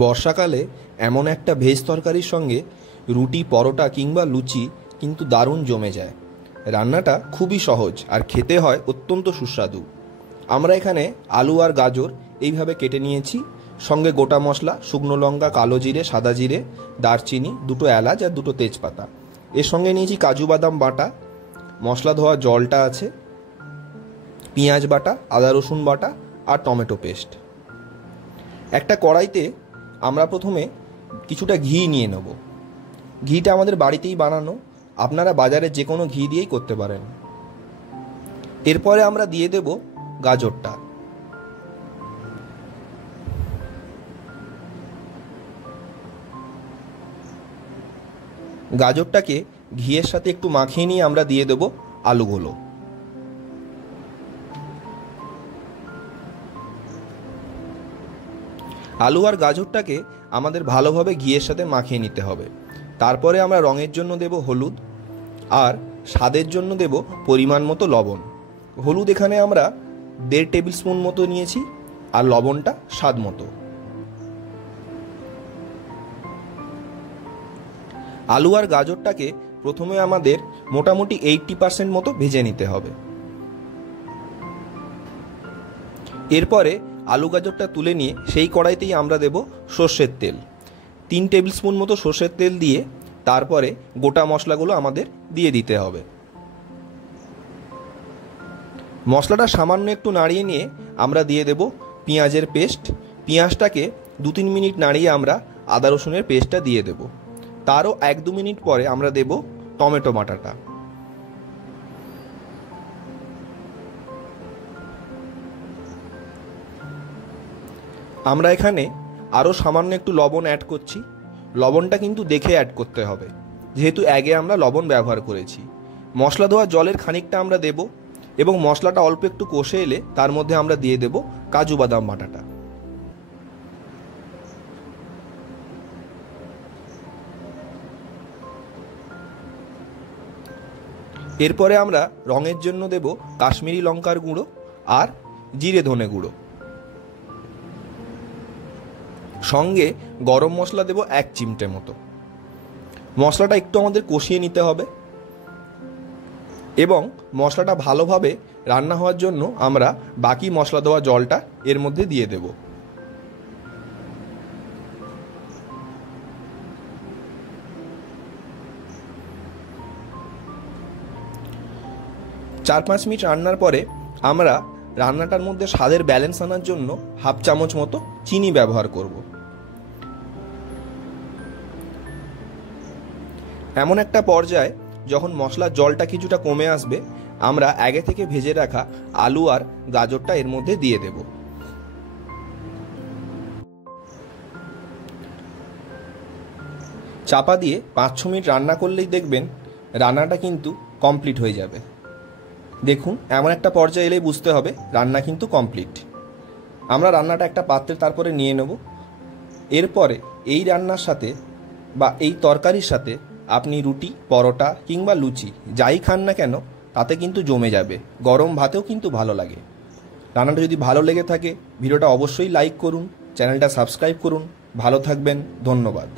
বর্ষাকালে এমন একটা ভেজ তরকারির সঙ্গে রুটি, পরোটা কিংবা লুচি কিন্তু দারুণ জমে যায়। রান্নাটা খুবই সহজ আর খেতে হয় অত্যন্ত সুস্বাদু। আমরা এখানে আলু আর গাজর এইভাবে কেটে নিয়েছি, সঙ্গে গোটা মশলা, শুকনো লঙ্কা, কালো জিরে, সাদা জিরে, দারচিনি, দুটো এলাচ আর দুটো তেজপাতা। এর সঙ্গে নিয়েছি কাজু বাদাম বাটা, মশলা ধোয়া জলটা আছে, পেঁয়াজ বাটা, আদা রসুন বাটা আর টমেটো পেস্ট। একটা কড়াইতে আমরা প্রথমে কিছুটা ঘি নিয়ে নেব। ঘিটা আমাদের বাড়িতেই বানানো, আপনারা বাজারে যে কোনো ঘি দিয়েই করতে পারেন। এরপরে আমরা দিয়ে দেব গাজরটা। গাজরটাকে ঘিয়ের সাথে একটু মাখিয়ে নিয়ে আমরা দিয়ে দেব আলুগুলো। আলু আর গাজরটাকে আমাদের ভালোভাবে ঘিয়ের সাথে মাখিয়ে নিতে হবে। তারপরে আমরা রঙের জন্য দেব হলুদ আর স্বাদের জন্য দেব পরিমাণ মতো লবণ। হলুদ এখানে আমরা 1.5 টেবিল স্পুন মতো নিয়েছি আর লবণটা স্বাদ মতো। আলু আর গাজরটাকে প্রথমে আমাদের মোটামুটি 80% মতো ভেজে নিতে হবে। এরপরে আলু গাজরটা তুলে নিয়ে সেই কড়াইতেই আমরা দেব সর্ষের তেল। 3 টেবিল স্পুন মতো সর্ষের তেল দিয়ে তারপরে গোটা মশলাগুলো আমাদের দিয়ে দিতে হবে। মশলাটা সামান্য একটু নাড়িয়ে নিয়ে আমরা দিয়ে দেব পেঁয়াজের পেস্ট। পেঁয়াজটাকে 2-3 মিনিট নাড়িয়ে আমরা আদা রসুনের পেস্টটা দিয়ে দেব। তারও 1-2 মিনিট পরে আমরা দেব টমেটো বাটাটা। আমরা এখানে আরও সামান্য একটু লবণ অ্যাড করছি। লবণটা কিন্তু দেখে অ্যাড করতে হবে, যেহেতু আগে আমরা লবণ ব্যবহার করেছি। মশলা ধোয়া জলের খানিকটা আমরা দেব এবং মশলাটা অল্প একটু কষে এলে তার মধ্যে আমরা দিয়ে দেব কাজু বাদাম বাটাটা। এরপরে আমরা রঙের জন্য দেব কাশ্মীরি লঙ্কার গুঁড়ো আর জিরে ধনে গুঁড়ো। সঙ্গে গরম মশলা দেব 1 চিমটে মতো। মশলাটা একটু আমাদের কষিয়ে নিতে হবে এবং মশলাটা ভালোভাবে রান্না হওয়ার জন্য আমরা বাকি মশলা দেওয়া জলটা এর মধ্যে দিয়ে দেব। চার 5 মিনিট রান্নার পরে আমরা রান্নাটার মধ্যে স্বাদের ব্যালেন্স আনার জন্য 1/2 চামচ মতো চিনি ব্যবহার করব। এমন একটা পর্যায়ে যখন মশলার জলটা কিছুটা কমে আসবে, আমরা আগে থেকে ভেজে রাখা আলু আর গাজরটা এর মধ্যে দিয়ে দেব। চাপা দিয়ে 5-6 মিনিট রান্না করলেই দেখবেন রান্নাটা কিন্তু কমপ্লিট হয়ে যাবে। দেখুন, এমন একটা পর্যায়ে এলেই বুঝতে হবে রান্না কিন্তু কমপ্লিট। আমরা রান্নাটা একটা পাত্রে তারপরে নিয়ে নেব। এরপরে এই রান্নার সাথে বা এই তরকারির সাথে আপনি রুটি, পরোটা কিংবা লুচি যাই খান না কেন তাতে কিন্তু জমে যাবে। গরম ভাতেও কিন্তু ভালো লাগে। রান্নাটা যদি ভালো লেগে থাকে ভিডিওটা অবশ্যই লাইক করুন, চ্যানেলটা সাবস্ক্রাইব করুন। ভালো থাকবেন, ধন্যবাদ।